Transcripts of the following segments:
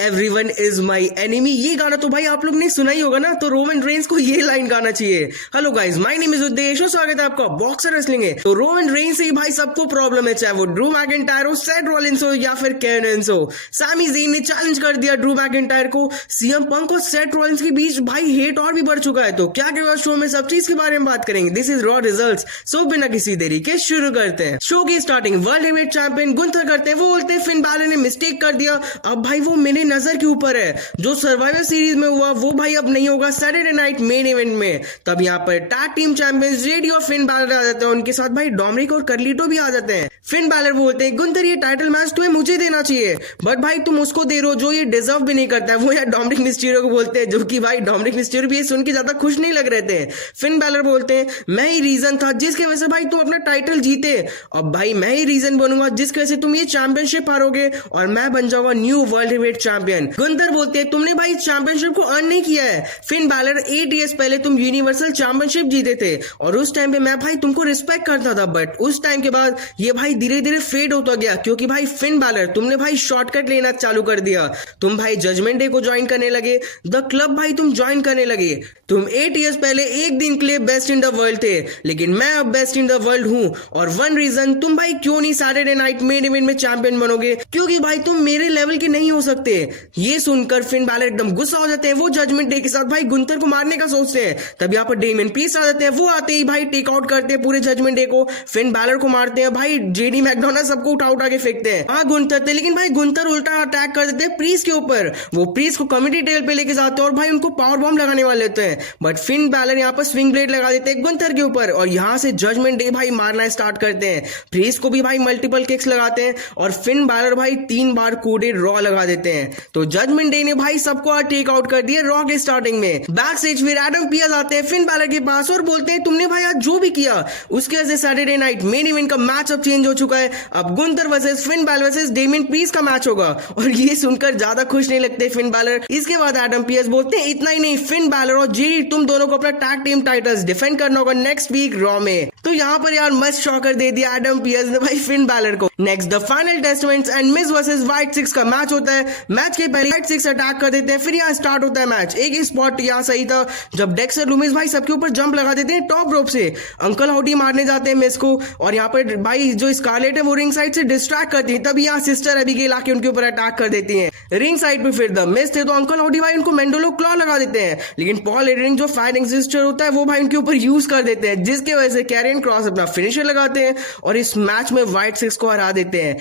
Everyone is my enemy. ये गाना तो भाई आप लोग ने सुना ही होगा ना, तो रोमन रेंस को ये लाइन गाना चाहिए। Hello guys, my name is उद्देश और स्वागत है आपका बॉक्सर रेसलिंग है। तो रोमन रेंस से भाई सबको प्रॉब्लम है, चाहे वो ड्रू मैकिंटायर हो, सेथ रॉलिंस हो या फिर केन ओवेंस हो। सैमी ज़ेन ने चैलेंज कर दिया ड्रू मैकिंटायर को। सीएम पंक और सेथ रॉलिंस के बीच भाई हेट और भी बढ़ चुका है। तो क्या क्या शो में सब चीज के बारे में बात करेंगे। This is raw results. So बिना किसी देरी के शुरू करते हैं। शो की starting world heavyweight champion Gunther करते हैं। वो बोलते हैं फिन बैलर ने मिस्टेक कर दिया, अब भाई वो मेरे नजर के ऊपर है। जो सर्वाइवर सीरीज में हुआ वो भाई अब नहीं होगा सैटरडे नाइट मेन इवेंट में। तब यहाँ पर टैग टीम चैंपियंस जेडी और फिन बैलर आ जाते हैं। उनके साथ भाई डोमिनिक और कर्लीटो भी आ जाते हैं। फिन बैलर बोलते हैं गुंथर ये टाइटल मैच तुम्हें मुझे देना चाहिए, बट भाई तुम उसको दे रहे हो जो ये डिजर्व भी नहीं करता है। वो यार डोमिनिक मिस्टीरियो को बोलते हैं, जो कि भाई डोमिनिक मिस्टीरियो भी ये सुन के ज्यादा खुश नहीं लग रहे थे। फिन बैलर बोलते हैं मैं ही रीजन था जिसकी वजह से भाई तुम अपना टाइटल जीते। अब भाई मैं ही रीजन बनूंगा जिसकी वजह से तुम ये चैंपियनशिप हारोगे और मैं बन जाऊंगा new world heavyweight champion. Gunther बोलते हैं तुमने भाई चैंपियनशिप को अर्न नहीं किया है। फिन बैलर 8 इयर्स पहले तुम यूनिवर्सल चैंपियनशिप जीते थे और उस टाइम पे मैं भाई तुमको रिस्पेक्ट करता था, बट उस टाइम के बाद ये भाई धीरे धीरे फेड होता गया, क्योंकि भाई फिन बैलर तुमने भाई शॉर्टकट लेना चालू कर दिया। तुम भाई जजमेंट डे को ज्वाइन करने लगे, द क्लब भाई तुम ज्वाइन करने लगे। तुम 8 इयर्स पहले एक दिन के लिए बेस्ट इन द वर्ल्ड थे, लेकिन मैं अब बेस्ट इन द वर्ल्ड हूं। और वन रीजन तुम भाई क्यों नहीं सैटरडे नाइट मेन इवेंट में चैंपियन बनोगे, क्योंकि भाई तुम मेरे लेवल के नहीं हो सकते। ये सुनकर फिन बैलर एकदम गुस्सा हो जाते हैं। वो जजमेंट डे के साथ भाई गुंथर को मारने का सोचते हैं। तब यहाँ पर डेमियन पीस आ जाते हैं। वो आते ही भाई टेक आउट करते हैं पूरे जजमेंट डे को। फिन बैलर को मारते हैं। भाई जेडी मैकडोनाल्ड सबको उठा के फेंकते हैं। हाँ गुंथर थे, लेकिन भाई गुंथर उल्टा अटैक कर देते हैं प्रीस के ऊपर। वो प्रीस को कम्युनिटी टेबल पे लेके जाते हैं और भाई उनको पावर बॉम्ब लगाने वाले होते हैं, बट फिन बैलर यहाँ पर स्विंग ब्लेड लगा देते हैं गुंथर के ऊपर और यहाँ से जजमेंट डे भाई मारना स्टार्ट करते हैं। प्रीस को भी भाई मल्टीपल किक्स लगाते हैं और फिन बैलर भाई 3 बार कोडेड रॉ लगा देते हैं। तो जजमेंट डे ने भाई सबको टेक आउट कर दिया रॉ के स्टार्टिंग में। बैक स्टेज फिर एडम पियर्स आते हैं फिन बैलर के पास और बोलते हैं तुमने भाई आज जो भी किया उसके वजह से सैटरडे नाइट मेन इवेंट का मैच अब चेंज हो चुका है। अब Gunther versus Finn Balor versus Damian Priest का मैच होगा। और ये सुनकर ज्यादा खुश नहीं लगते फिन बैलर। इसके बाद एडम पियर्स बोलते हैं इतना ही नहीं, फिन बैलर और जेडी तुम दोनों को अपना टैग टीम टाइटल्स डिफेंड करना होगा नेक्स्ट वीक रॉ में। तो यहाँ पर यार मस्त शॉकर दे दिया एडम पियर्स ने भाई फिन बैलर को। Next the final testaments and Miz versus Wyatt Sicks का मैच होता है। मैच के पहले व्हाइट सिक्स अटैक कर देते हैं, फिर यहाँ स्टार्ट होता है मैच। एक ही स्पॉट यहाँ सही था जब डेक्स्टर लूमिस भाई सबके ऊपर जंप लगा देते हैं टॉप रोप से। अंकल हाउडी मारने जाते हैं मिस को और यहाँ पर भाई जो स्कारलेट है वो रिंग साइड से डिस्ट्रैक्ट करती है। तभी यहाँ सिस्टर एबिगेल आके उनके ऊपर अटैक कर देती है। रिंग साइड पे फिर द मिस थे तो अंकल हाउडी भाई उनको मेंडोलो क्लॉ लगा देते हैं, लेकिन पॉल एडरिंग जो फायरिंग सिस्टर होता है वो भाई उनके ऊपर यूज कर देते हैं, जिसके वजह से कैरियन क्रॉस अपना फिनिशर लगाते हैं और इस मैच में व्हाइट सिक्स को हरा देते हैं।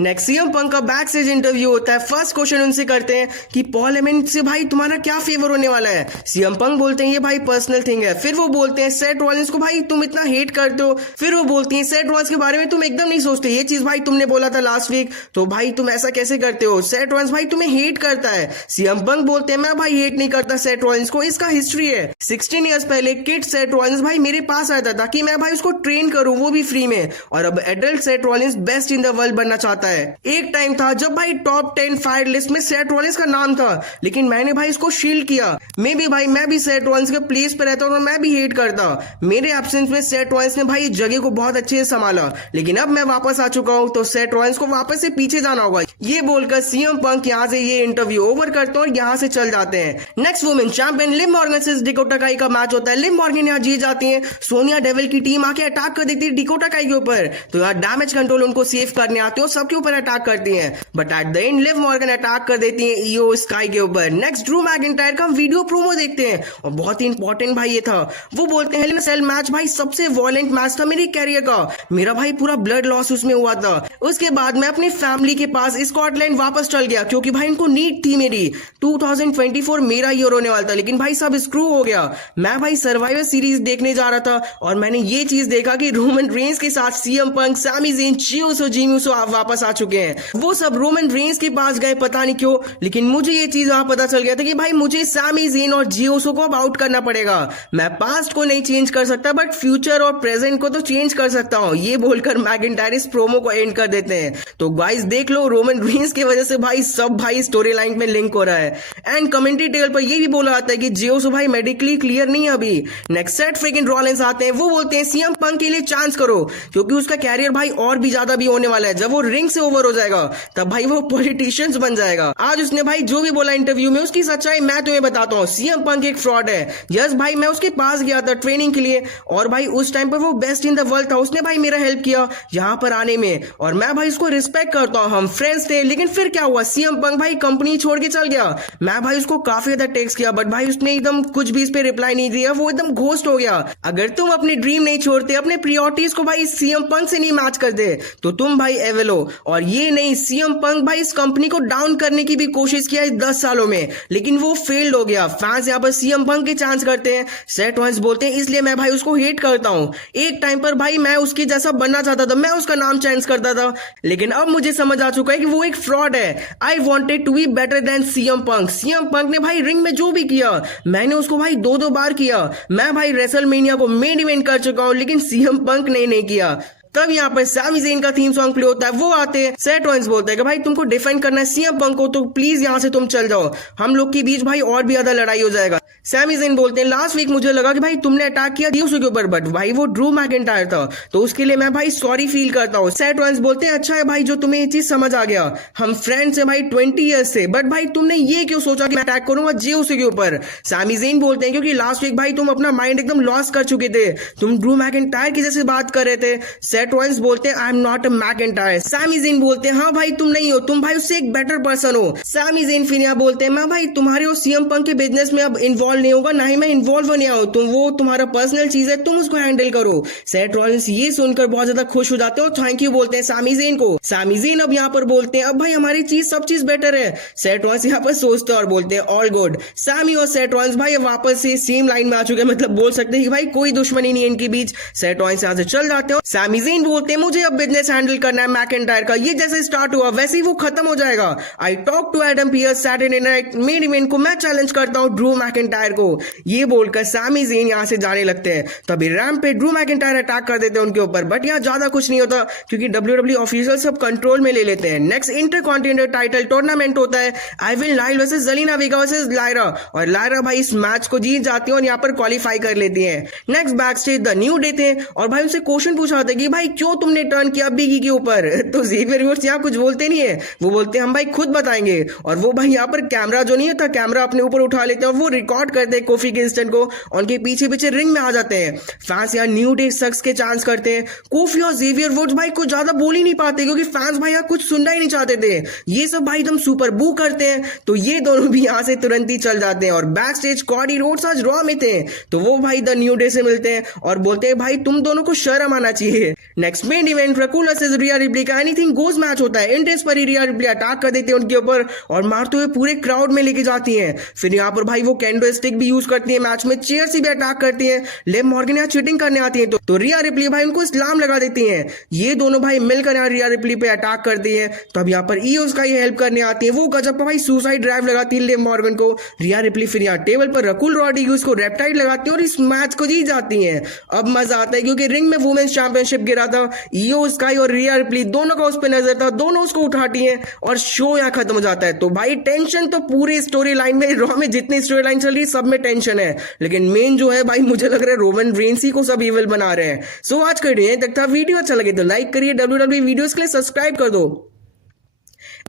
नेक्स्ट सीएम पंक का बैक स्टेज इंटरव्यू होता है। फर्स्ट क्वेश्चन उनसे करते हैं कि पॉल हेमन से भाई तुम्हारा क्या फेवर होने वाला है। सीएम पंक बोलते हैं ये भाई पर्सनल थिंग है। फिर वो बोलते हैं सेथ रॉलिंस को भाई तुम इतना हेट करते हो। फिर वो बोलती हैं सेथ रॉलिंस के बारे में तुम एकदम नहीं सोचते, ये चीज भाई तुमने बोला था लास्ट वीक, तो भाई तुम ऐसा कैसे करते हो। सेथ रॉलिंस भाई तुम्हें हेट करता है। सीएम पंक बोलते हैं मैं भाई हेट नहीं करता सेथ रॉलिंस को, इसका हिस्ट्री है। 16 इयर्स पहले किड सेथ रॉलिंस भाई मेरे पास आया था ताकि मैं भाई उसको ट्रेन करूं, वो भी फ्री में, और अब adult Seth Rollins best in the world बनना चाहता है। एक टाइम था जब भाई टॉप 10 फायर लिस्ट में सेथ रॉलिंस का नाम था, लेकिन मैंने भाई इसको शील्ड किया। मे बी भाई मैं भी सेथ रॉलिंस के प्लेस पे रहता और मैं भी हेट करता। मेरे एब्सेंस में सेथ रॉलिंस ने भाई जगह को बहुत अच्छे से संभाला, लेकिन अब मैं वापस आ चुका हूं तो सेथ रॉलिंस को वापस से पीछे जाना होगा। ये बोलकर सीएम पंक यहाँ से ये इंटरव्यू ओवर करते हैं और यहाँ से चल जाते हैं। Next women champion Liv Morgan से डिकोटा काई का मैच होता है। लिव मॉर्गन यहाँ जीत जाती है। सोनिया डेविल की टीम आके अटैक कर देती है डिकोटा काई के ऊपर, तो यार डैमेज कंट्रोल उनको सेव करने आते हैं और सबके ऊपर अटैक करती हैं, but at the end Liv Morgan attack कर देती है ईओ स्काई के ऊपर। नेक्स्ट ड्रू मैकिंटायर का वीडियो प्रोमो देखते हैं और बहुत ही इंपॉर्टेंट भाई ये था। वो बोलते हैं सेल मैच भाई सबसे वॉयलेंट मैच था मेरी कैरियर का, मेरा भाई पूरा ब्लड लॉस उसमें हुआ था। उसके बाद मैं अपनी फैमिली के पास स्कॉटलैंड वापस चल गया क्योंकि भाई इनको नीड थी मेरी। 2024 मेरा ईयर होने वाला था, लेकिन भाई सब स्क्रू हो गया। मैं भाई सर्वाइवर सीरीज देखने जा रहा था और मैंने ये चीज देखा कि रोमन रेंस के साथ CM Punk, Sami Zayn, Jey Uso, Jimmy Uso वापस आ चुके हैं। वो सब रोमन रेंस के पास गए पता नहीं क्यों, लेकिन मुझे ये चीज वहां पता चल गया था कि भाई मुझे सैमी ज़ेन और जियो ऊसो को अब आउट करना पड़ेगा। मैं पास्ट को नहीं चेंज कर सकता, बट फ्यूचर और प्रेजेंट को तो चेंज कर सकता हूँ। ये बोलकर मैकिंटायर इस प्रोमो को एंड कर देते हैं। तो गाइस देख लो, रोमन रेंस की वजह से भाई सब भाई स्टोरी लाइन में लिंक हो रहा है। एंड कमेंट्री टेबल पर ये भी बोला जाता है कि जियो ऊसो भाई मेडिकली क्लियर नहीं है अभी। नेक्स्ट सेट फ्रिकिन रॉलिंस आते हैं। वो बोलते हैं सीएम पंक के लिए चांस करो, क्योंकि उसका कैरियर भाई और भी ज्यादा भी होने वाला है। जब वो रिंग से ओवर हो जाएगा तब भाई वो पॉलिटिशियंस बन जाएगा। जाएगा। आज उसने भाई जो भी बोला इंटरव्यू में उसकी सच्चाई मैं तुम्हें बताता हूँ। सीएम पंक एक फ्रॉड है। यस भाई, मैं उसके पास गया था ट्रेनिंग के लिए और भाई उस टाइम पर वो बेस्ट इन द वर्ल्ड था। उसने भाई मेरा हेल्प किया यहाँ पर आने में और मैं भाई उसको रिस्पेक्ट करता हूँ। हम फ्रेंड्स थे, लेकिन फिर क्या हुआ, सीएम पंक भाई कंपनी छोड़ के चल गया। मैं भाई उसको काफी ज्यादा टेक्स्ट किया बट भाई उसने एकदम कुछ भी इस पे रिप्लाई नहीं दिया। वो एकदम घोस्ट हो गया। अगर तुम अपनी ड्रीम नहीं छोड़ते, अपने प्रायोरिटीज को भाई सीएम पंक से नहीं मैच कर दे तो तुम भाई एवल हो। और ये नहीं, सीएम पंक भाई इस कंपनी को डाउन करने की भी कोशिश किया 10 सालों में, लेकिन वो फेल्ड हो गया। फैंस यहाँ पर सीएम पंक के चांस करते हैं, सेट वंस बोलते हैं, इसलिए मैं भाई उसको हेट करता हूँ। एक टाइम पर भाई मैं उसके जैसा बनना चाहता था, मैं उसका नाम चेंज करता था, लेकिन अब मुझे समझ आ चुका है कि वो एक फ्रॉड है। I wanted to be better than CM Punk. CM Punk ने भाई रिंग में जो भी किया मैंने उसको भाई 2-2 बार किया। मैं भाई रेसलमेनिया को मेन इवेंट कर चुका हूँ, लेकिन सीएम पंक ने नहीं किया। तब यहाँ पर सैमी ज़ेन का थीम सॉन्ग प्ले होता है, वो आते हैं। सेट वंस बोलते हैं कि भाई तुमको डिफेंड करना है सीएम पंक को, तो प्लीज यहाँ से तुम चल जाओ, हम लोग के बीच भाई और भी ज्यादा लड़ाई हो जाएगा। सैमी ज़ेन बोलते हैं लास्ट वीक मुझे लगा कि भाई तुमने अटैक किया ड्यूस के ऊपर, बट भाई वो ड्रू मैकिंटायर था, तो उसके लिए मैं भाई सॉरी फील करता हूँ। सेट वंस बोलते हैं अच्छा है भाई जो तुम्हें ये चीज समझ आ गया, हम फ्रेंड्स हैं भाई 20 ईयर्स से, बट भाई तुमने ये क्यों सोचा कि मैं अटैक करूंगा जेउस के ऊपर। सैमी ज़ेन बोलते हैं क्योंकि लास्ट वीक भाई तुम अपना माइंड एकदम लॉस कर चुके थे, तुम ड्रू मैकिंटायर की जैसे बात कर रहे थे। सेट वंस बोलते हैं I am not a McIntyre. Sami Zayn बोलते हैं हाँ भाई तुम नहीं हो, तुम भाई उससे एक बेटर पर्सन हो। सैमी ज़ेन फिर यहाँ बोलते हैं मैं भाई तुम्हारे और सीएम पंक के बिजनेस में अब इन्वॉल्व नहीं होगा, ना ही मैं इन्वॉल्व होने आऊं, तुम वो तुम्हारा पर्सनल चीज है, तुम उसको हैंडल करो। सेट रॉलिंस ये सुनकर बहुत ज्यादा खुश हो जाते हैं और थैंक यू बोलते हैं सैमी ज़ेन को। सैमी ज़ेन अब यहाँ पर बोलते हैं अब भाई हमारी चीज सब चीज बेटर है। सेट रॉलिंस यहाँ पर सोचते हैं और बोलते हैं ऑल गुड। सैमी और सेट रॉलिंस भाई वापस से सेम लाइन में आ चुके हैं, मतलब बोल सकते हैं कि भाई कोई दुश्मनी नहीं है इनके बीच। सेट रॉलिंस यहाँ से चल जाते हैं। सैमी ज़ेन बोलते हैं मुझे अब बिजनेस हैंडल करना है मैकिंटायर का, ये जैसे स्टार्ट हुआ वैसे ही वो खत्म हो जाएगा। I talk to Adam Pearce Saturday night main event को, मैं चैलेंज करता हूँ ड्रू मैकिंटायर को। ये बोलकर सैमी ज़ेन यहाँ से जाने लगते हैं। तभी रैंप पे ड्रू मैकिंटायर अटैक कर देते हैं उनके ऊपर, बट यहाँ ज्यादा कुछ नहीं होता क्योंकि WWE ऑफिशियल सब कंट्रोल में ले लेते हैं। नेक्स्ट इंटरकॉन्टिनेंटल टाइटल टूर्नामेंट होता है, आइविल नाइल वर्सेस ज़ेलिना वेगा वर्सेस लायरा, और लायरा भाई इस मैच को जीत जाती है और यहाँ पर क्वालिफाई कर लेती है। Next back stage the new day थे और भाई उनसे क्वेश्चन पूछा था कि भाई क्यों तुमने टर्न किया बिगी के ऊपर, तो ज़ेवियर वुड्स यहाँ कुछ बोलते नहीं है, वो बोलते हैं हम भाई खुद बताएंगे। और वो भाई यहाँ पर कैमरा जो नहीं था, कैमरा अपने ऊपर उठा लेते हैं और वो रिकॉर्ड करते हैं कोफी किंगस्टन को, उनके पीछे पीछे रिंग में आ जाते हैं। फैंस यहाँ न्यू डे सक्स के चांस करते हैं। कोफी और ज़ेवियर वुड्स भाई कुछ ज्यादा बोल ही नहीं पाते क्योंकि फैंस भाई यहाँ कुछ सुनना ही नहीं चाहते थे। ये सब भाई एकदम सुपर बू करते हैं, तो ये दोनों भी यहाँ से तुरंत ही चल जाते हैं। और बैक स्टेज कॉडी रोड्स आज रॉ में थे, तो वो भाई द न्यू डे से मिलते हैं और बोलते हैं भाई तुम दोनों को शर्म आना चाहिए। Next main event Rakul versus रिया रिप्ली का एनीथिंग गोज मैच होता है। इंट्रेंस पर ही रिया रिप्ली अटैक कर देते हैं उनके ऊपर और मारते हुए पूरे क्राउड में लेके जाती हैं। फिर यहाँ पर भाई वो कैंडो स्टिक भी यूज करती है मैच में, चेयर से भी अटैक करती है। लिव मॉर्गन यहाँ चीटिंग करने आती है, तो रिया रिप्ली भाई उनको इस्लाम लगा देती हैं। ये दोनों भाई मिलकर यहाँ रिया रिप्ली पे अटैक करती है। तो अब यहाँ पर ईओस का ये हेल्प करने आती है, वो गजब का भाई सुसाइड ड्राइव लगाती है लिव मॉर्गन को। रिया रिप्ली फिर यहाँ टेबल पर रकुल रॉड्रिगेज को रेप्टाइल लगाती है और इस मैच को जीत जाती है। अब मजा आता है क्योंकि रिंग में वुमेन्स चैंपियनशिप गिरा था, ईओ स्काई और रिया रिप्ली दोनों का उस पर नजर था, दोनों उसको उठाती है और शो यहाँ खत्म हो जाता है। तो भाई टेंशन तो पूरी स्टोरी लाइन में, रॉ में जितनी स्टोरी लाइन चल रही है सब में टेंशन है, लेकिन मेन जो है भाई मुझे लग रहा है रोमन रेंस ही को सब इविल बना रहे हैं। सो आज का तक था, वीडियो अच्छा लगे तो लाइक करिए, WWE वीडियोस के लिए सब्सक्राइब कर दो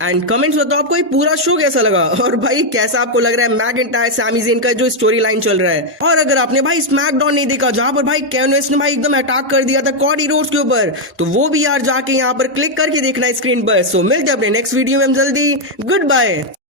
एंड कमेंट्स बताओ आपको ये पूरा शो कैसा लगा और भाई कैसा आपको लग रहा है मैकिंटायर सैमी ज़ेन का जो स्टोरी लाइन चल रहा है। और अगर आपने भाई स्मैकडाउन नहीं देखा जहां पर भाई केविन वेस्ट ने भाई एकदम अटैक कर दिया था कॉडी रोड्स के ऊपर, तो वो भी यार जाके यहाँ पर क्लिक करके देखना है स्क्रीन पर। सो मिलते हैं अपने नेक्स्ट वीडियो में जल्दी, गुड बाय।